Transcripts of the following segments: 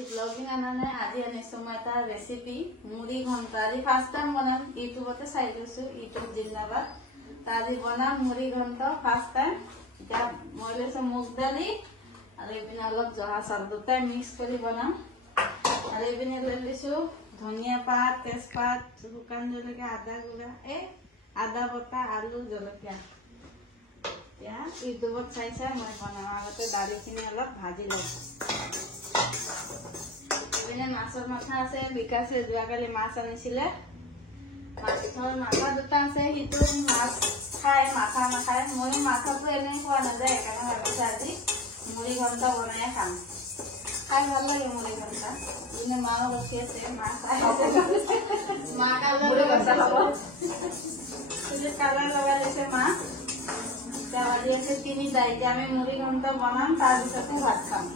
আজি ব্লগিং আনা নাই আজি আনিছো মই এটা ৰেচিপি মুড়ি ঘন্টা আজি ফাৰ্ষ্ট টাইম বনাম ইউটিউবতে চাই লৈছো ইউটিউব জিন্দাবাদ আজি বনাম মুড়ি ঘন্টা ফাৰ্ষ্ট টাইম এতিয়া মই লৈছো মুগ দালি আৰু এইপিনে অলপ জহা চাউল দুটাই মিক্স কৰি বনাম আৰু এইপিনে লৈ লৈছো ধনিয়া পাত তেজপাত শুকান জলকীয়া আদা গুড়া আদা বটা আলু জলকীয়া या ইউটিউবত চাইছা মই বনাম আগতে দালিখিনি অলপ ভাজি লম এনে মাছৰ মাথা আছে বিকাশে যোৱাকালি মাছ আনিছিলে মাছৰ মাথা দুটা আছে হিটো মাছ খাই মাথা নাখায় মই মাথাটো এনে খোৱা নাযায় একাৰণে ভাবিছো আজি মুড়ি ঘন্টা বনাই খাম খাই ভাল লাগে মুড়ি ঘন্টা এনে মাও ৰখি আছে মাছ আহিছে মা কালাৰ ঘন্টা খাব কালাৰ লগাই লৈছে মা তিনি দায়িত্ব আমি মুড়ি ঘন্টা বনাম তার পিছতে ভাত খাম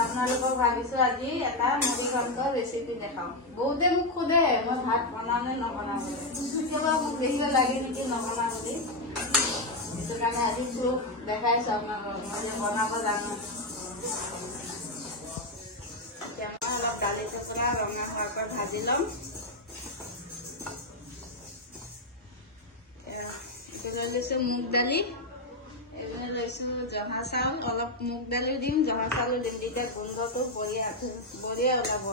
আপনাদের ভাবিছো আজি এটা মুড়ি ঘন্টা রেসিপি দেখাও বহুতে মোক খুদে মই ভাত বনাম নে নবনা বলে কেবল মোক দেখিব লাগে নেকি নবনা বলে এটো কাৰণে আজি গ্ৰুপ দেখাইছো আপোনালোকক মই যে বনাব জানো কেমন অলপ দালিটো পুৰা ৰঙা হোৱাৰ ভাজি লম মুগ দালি এনে লৈছো জহা চাউল অলপ মুগ দালি দিম জহা চাউল দিম তেতিয়া গোন্ধটো বঢ়িয়া ওলাব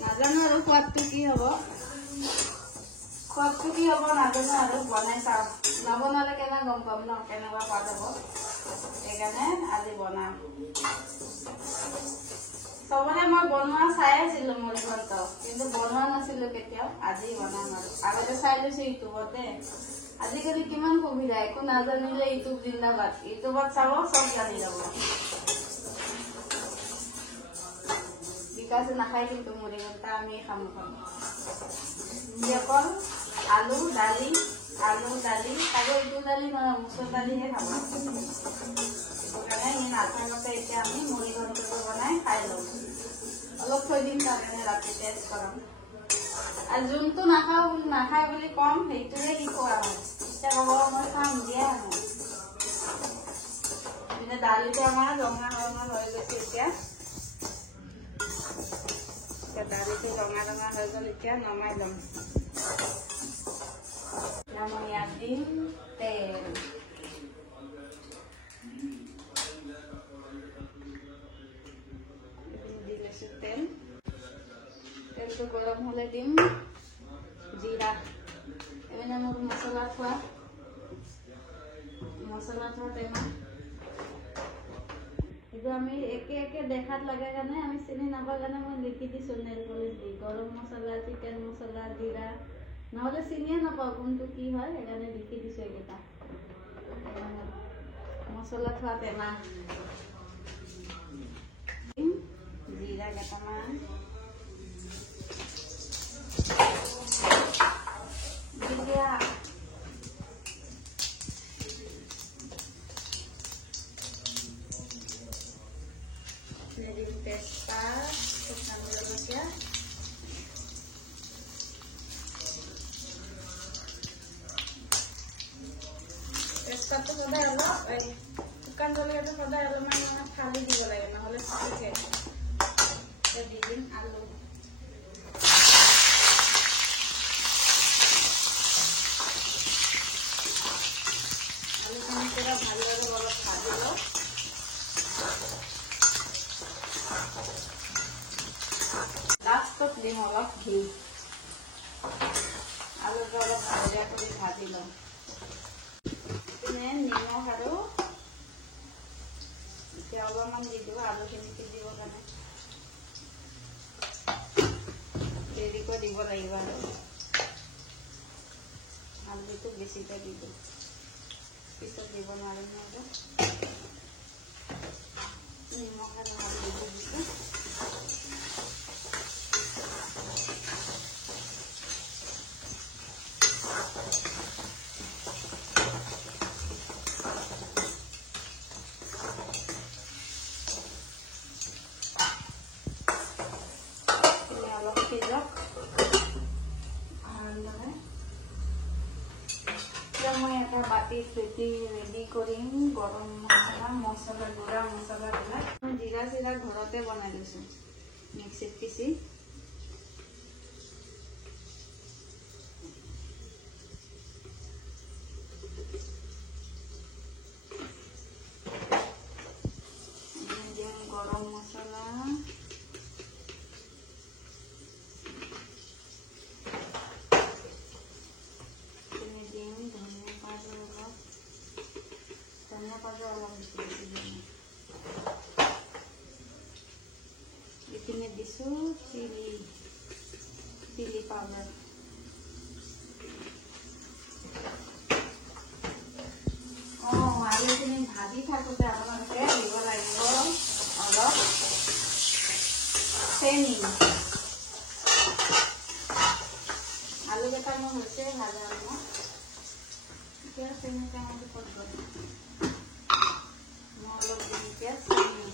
নাজানো আৰু সোৱাদটো কি হ'ব নাজানো আৰু বনাই চাওঁ নবনালে কেনে গম পাম ন কেনেকুৱা সোৱাদ হ'ব সেইকাৰণে আজি বনাম চবৰে মই বনোৱা চাই আছিলো মুড়ি ঘন্টা কিন্তু বনোৱা নাছিলো কেতিয়াও আজি বনাম আৰু আগতে চাই লৈছো ইউটিউবতে আজিকালি কিমান সুবিধা একো নাজানিলে ইউটিউব জিন্দাবাদ ইউটিউবত চাব সব জানি যাব বিকাশে নাখায় কিন্তু মুড়ি ঘন্টা আমি খাম অকল আলু দালি আৰু এইটো দালি নহয় মচুৰ দালিহে খাব সেইকাৰণে নাথাকোতে এতিয়া আমি মুড়ি ঘন্টাটো বনাই খাই লওঁ অলপ থৈ দিম তাৰমানে ৰাতি টেষ্ট কৰাম আৰু যোনটো নাখায় বুলি কম সেইটোৱে কি খোৱা হয় এতিয়া ক'ব মই খাম দিয়া এতিয়া দালিটো আমাৰ ৰঙা হৈ গৈছে এতিয়া দালিটো ৰঙা হৈ গ'ল এতিয়া নমাই ল'ম মই ইয়াত দিম তেল দি লৈছো তেলটো গৰম হলে দিম জিৰা এনে মোৰ মছলা থোৱা টেমা কিন্তু আমি একে দেখাত লাগে কাৰণে আমি চিনি নাপাওঁ কাৰণে মই লিখি দিছো নেল পলিচ দি গৰম মছলা চিকেন মছলা জিৰা নহলে চিনিয়ে নাপাওঁ কোনটো কি হয় সেইকাৰণে লিখি দিছো এইকেইটা মছলা থোৱা টেমা জিৰা কেইটামান তেজপাত শুকান জলকীয়া তেজপাতটো সদায় অলপ শুকান জলকীয়াটো সদায় অলপমান ফালি দিব লাগে নহলে ফালিছে দি দিম আলু আলুখিনি পুৰা ভালদৰে অলপ ভাজি লওঁ লাষ্টত দিম অলপ ঘি আলুটো অলপ ভাজা কৰি ভাজি লওঁ নিমখ আৰু এতিয়া অলপমান দি দিব আলুখিনিকে দিবৰ কাৰণে দেৰিকৈ দিব লাগিব আৰু আলুটো বেছিকৈ দি দিওঁ পিছত দিব নোৱাৰিম নহয় নিমখ আৰু আলু দি দিছোঁ মই এটা বাটি ৰেডি কৰিম গৰম মশলা গুঁড়া মশলা মই জিৰা চিৰা ঘৰতে বনাই লৈছোঁ মিক্সিত পিচি গৰম মছলা इतने दिसो चिली पाउडर आलुखिनि भाजी थाकोते आपलोके দিব লাগিব অলপ চেনি आलू केटा মই হৈছে ভাজা মই এতিয়া চেনিটা মই ক'ত গ'ল মই অলপ দিকে চেনি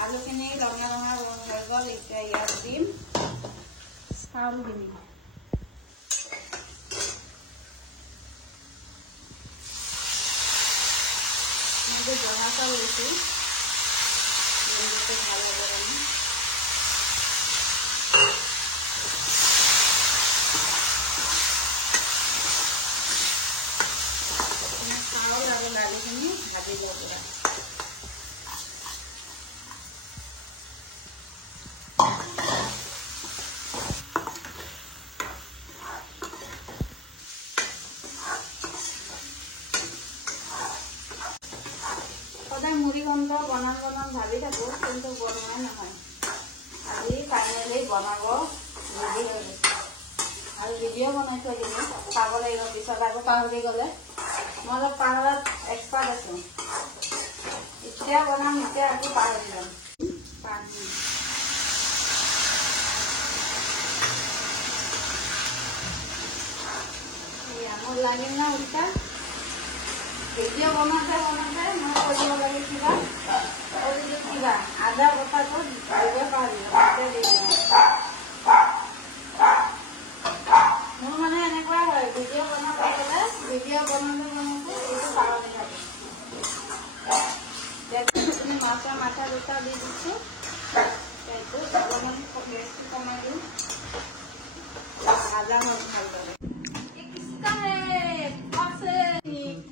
आलुखिनि रঙা रঙা হৈ গ'ল এতিয়া ইয়াত দিম চাউলখিনি জহা চাউল লৈছোঁ ভাল হ'ব চাউল আৰু দালিখিনি ভাজি লওঁ পুৰা मुड़ी गंध बनान भावी थको किन्तु बनवा नहय आज फाइनली बनाब रेडी हो गए और भिडिओ बनाई थी चाब लगे पिछत आगे पाहरी गले मैं अलग पाहरात एक्सपार्ट आसो इतना बनाम इतना आगे पाहरी जाम पानी आम लगे ना उल्टा भिडिओ बनाते मैं কৰিব লাগে কিবা আদা বটাটো দিব পাৰি মোৰ মানে এনেকুৱা হয় ভিডিঅ' বনাব গ'লে ভিডিঅ' বনাওঁতে এইটো পাহৰি থাকে তুমি মাছৰ মাথা দুটা দি দিছোঁ সেইটো অলপমান গেছটো কমাই দিওঁ ভাজা হ'ল ভালদৰে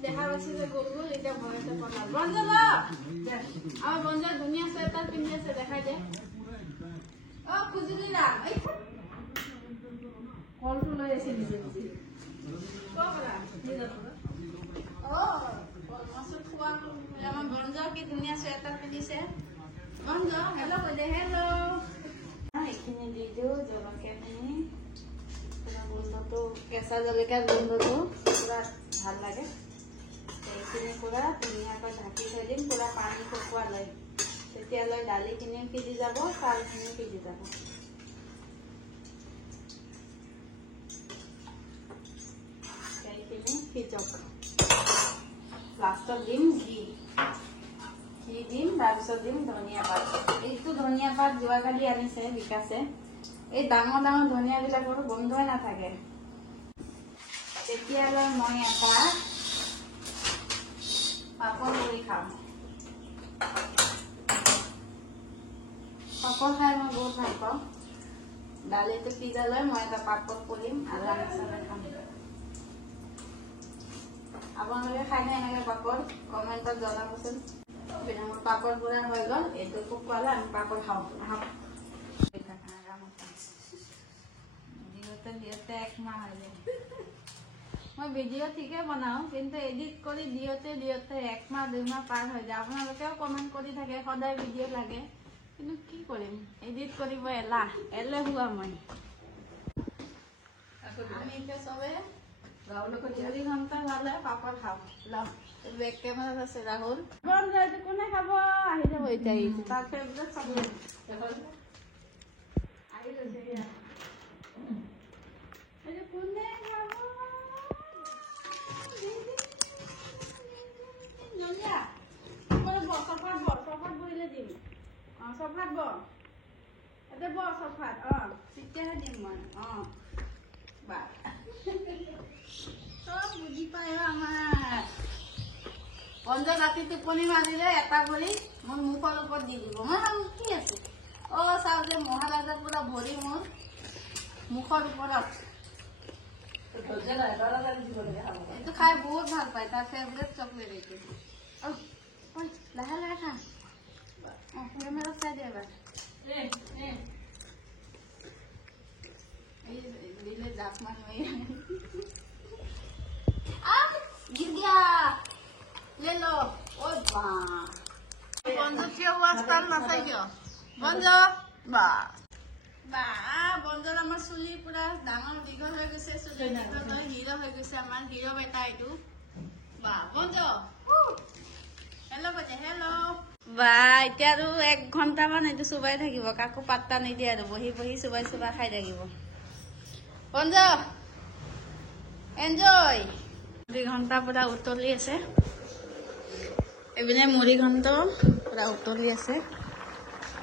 দেখা পাইছে যে গ'ল এতিয়া ভয়তে বনাল বঞ্জল আমাৰ বঞ্জল ধুনীয়া চুৱেটাৰ পিন্ধি আছে দেখাই দে খুজিলি ৰাম কলটো লৈ আছে নিজে নিজে আমাৰ বঞ্জল কি ধুনীয়া চুৱেটাৰ পিন্ধিছে বঞ্জল হেল্ল' কৈ দে হেল্ল' এইখিনি দি দিওঁ জলকীয়াখিনি গোন্ধটো কেঁচা জলকীয়াৰ গোন্ধটো পুৰা ভাল লাগে এইখিনি পুৰা ধুনীয়াকৈ ঢাকি থৈ দিম পুৰা পানী শুকুৱালৈ তেতিয়ালৈ দালিখিনি সিজি যাব চাউলখিনি সিজি যাব এইখিনি সিজক লাষ্টত দিম ঘি দিম তাৰপিছত দিম ধনিয়া পাত এইটো ধনিয়া পাত যোৱাকালি আনিছে বিকাশে এই ডাঙৰ ডাঙৰ ধনিয়াবিলাকৰ গোন্ধই নাথাকে তেতিয়ালৈ মই এটা পাপৰ কৰি খাওঁ পাপৰ খাই মই বহুত ভাল পাওঁ দালিটো সিজালৈ মই এটা পাপৰ কৰিম আৰু আনিছালে খাম আপোনালোকে খাইনে এনেকৈ পাপৰ কমেণ্টত জনাবচোন মোৰ পাপৰ পুৰা হৈ গ'ল এইটো শুকুৱালে আমি পাপৰ খাওঁ দিওঁতে একমাহ হৈ যায় मैं भिडिओ ठीके बनाओ किन्तु एडिट कर दियोते दियोते एकमाह दुमाह पार हो जाए आपनालोकेও कमेंट करि थाके सदाय भिडिओ लागे किन्तु कि करिम एडिट करिब एलाह एलेहुआ मैं आमी एके सबे मुड़ी घंटा झाले पापड़ खाओ ल बैक कैमेरा আছে राहुल बन जाय कोने खाबो आहि যাব এটাই তার ফেভারিট সবজি দেখো আহি গছে ইয়া এই কোনে খাবো নলিয়া বল বল সফাত বহিলে দিম সফাত বল এতে বল তেতিয়াহে দিম মই বা চব বুজি পায় আমাৰ বন্ধ ৰাতি টোপনি মাৰিলে এটা ভৰি মোৰ মুখৰ ওপৰত দি দিব মই কি আছে চাওঁ যে মহাৰাজাৰ পুৰা ভৰি মোৰ মুখৰ ওপৰত এইটো খাই বহুত ভাল পায় তাৰ ফেভৰেট চকলেট এইটো লাহে লাহে খা কেমেৰা চাই দিয়া এবাৰ দিলে জাপ মাৰি गिर गया ले लो ओ बंजो क्यों वास्ता ना चाहिए बंजो बा बंजर आमार चुली पूरा डाঙर दीघल हो गए चुली दीघल हिरो हो गए आमार हिरो बेटा यू बा बंजो हेलो बजे हेलो बा इतना और 1 घंटा मान ये चुबाई थकिब काको पात्ता निदिए और बही बही चुबाई चुबाई खाई थकिब बंजो एन्जय मुड़ी घंटा पूरा उतली আছে এবিনে মুড়ি ঘন্ট पूरा उतली আছে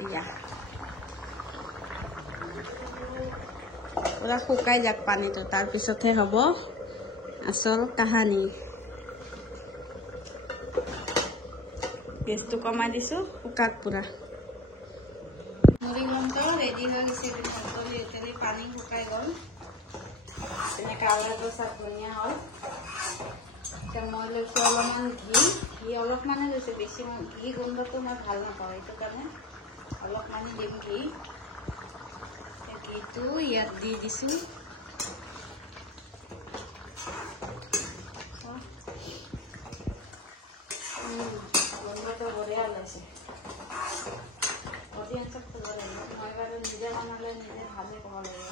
ইয়া पूरा শুকাই যাক পানীটো তাৰ পিছতহে হ'ব আসল কাহানি গেছটো কমাই দিছো শুকাক पूरा মুড়ি ঘন্ট ৰেডি হৈ গৈছে উতলি উতলি পানী শুকাই গল এনে কালাৰটো সব ধুনীয়া হ'ল মই লৈছো অলপমান ঘি অলপমানে লৈছো বেছি ঘি গোন্ধটো মই ভাল নাপাওঁ এইটো কাৰণে অলপমানে দিম ঘিটো ইয়াত দি দিছো গোন্ধটো বঢ়িয়া ওলাইছে অডিয়েন্সক খুব লাগিব মই বাৰু নিজে বনালে নিজে ভালে ক'ব লাগিব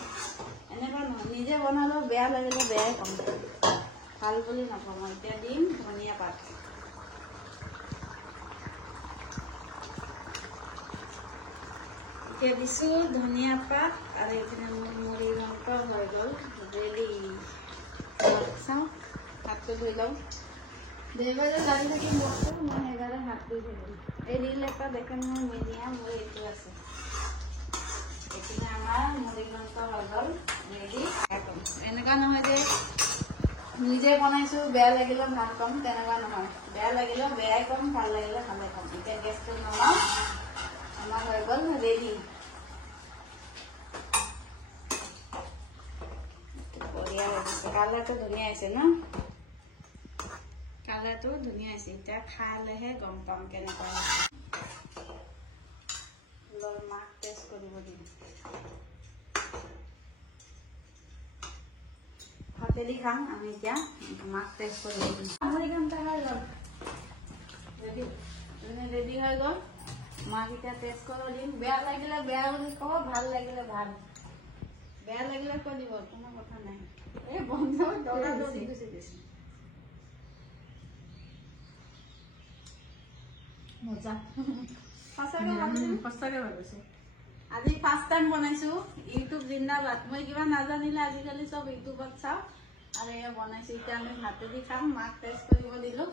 এনেকুৱা নহয় নিজে বনালেও বেয়া লাগিলে বেয়াই কম ভাল বুলি নকওঁ মই এতিয়া দিম ধনিয়া পাত এতিয়া দিছো ধনিয়া পাত আৰু এইপিনে মোৰ মুড়ি ঘন্ট হৈ গ'ল ৰেডি চাওঁ হাতটো ধুই লওঁ দেওবাৰে লাগি থাকি বস্তু মই সেইবাৰে হাত ধুই থাকিম এই ৰিল এটা দেখে মোৰ মিডিয়াম মোৰ এইটো আছে এইপিনে আমাৰ মুড়ি ঘন্ট হৈ গ'ল ৰেডি এনেকুৱা নহয় যে নিজে বনাইছো বেয়া লাগিলে ভাল কম তেনেকুৱা নহয় বেয়া লাগিলে বেয়াই কম ভাল লাগিলে ভালে কম এতিয়া গেছটো নমাও আমাৰ হৈ গ'ল ৰেডি বঢ়িয়া লাগিছে কালাৰটো ধুনীয়া হৈছে ন কালাৰটো ধুনীয়া হৈছে এতিয়া খালেহে গম পাম কেনেকুৱা মাক টেষ্ট কৰিব দিম হাতেদি খাম আমি এতিয়া মাক টেষ্ট কৰিব দিম মুড়ি ঘন্টা হৈ গ'ল ৰেডি হৈ গ'ল মাক এতিয়া টেষ্ট কৰিব দিম বেয়া লাগিলে বেয়া বুলি কব ভাল লাগিলে ভাল বেয়া লাগিলে কৈ দিব কোনো কথা নাই এই বন্ধ ডলাটো দি দিছে বেছি মজা সঁচাকে ভাবিছো আজি ফাৰ্ষ্ট টাইম বনাইছো ইউটিউব জিন্দাবাদ মই কিবা নাজানিলে আজিকালি সব ইউটিউবত চাও আৰু এয়া বনাইছো এতিয়া আমি হাতেদি খাম মাক টেষ্ট কৰিব দিলো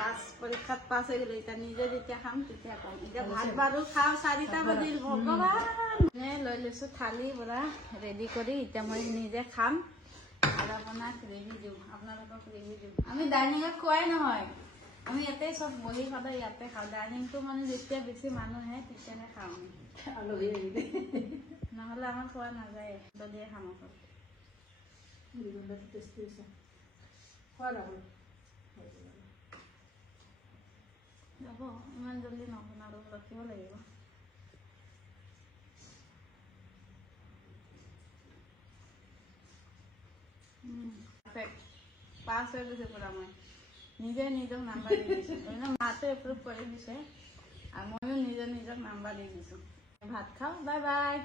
পাঁচ পৰীক্ষাত পাছ হৈ গলো এতিয়া নিজে যেতিয়া খাম তেতিয়া কম এতিয়া ভাত বাৰু খাওঁ 4টা বাজিল ভগৱান লৈ লৈছো থালি পুৰা ৰেডি কৰি এতিয়া মই নিজে খাম আৰু আপোনাক ৰেডি দিম আপোনালোকক ৰেডি দিম আমি ডাইনিঙত খোৱাই নহয় আমি ইয়াতে সব বহি সদায় ইয়াতে খাওঁ ডাইনিংটো মানে যেতিয়া বেছি মানুহ আহে তেতিয়াহে খাওঁ নহ'লে আমাৰ খোৱা নাযায় দলিয়ে খাম অকল যাব ইমান জলদি নবনালো ৰখিব লাগিব পাছ হৈ গৈছে পুৰা মই নিজে নিজক নাম্বাৰ দি দিছো মাতে এপ্ৰুভ কৰি দিছে আৰু ময়ো নিজে নিজক নাম্বাৰ দি দিছো ভাত খাওঁ বাই বাই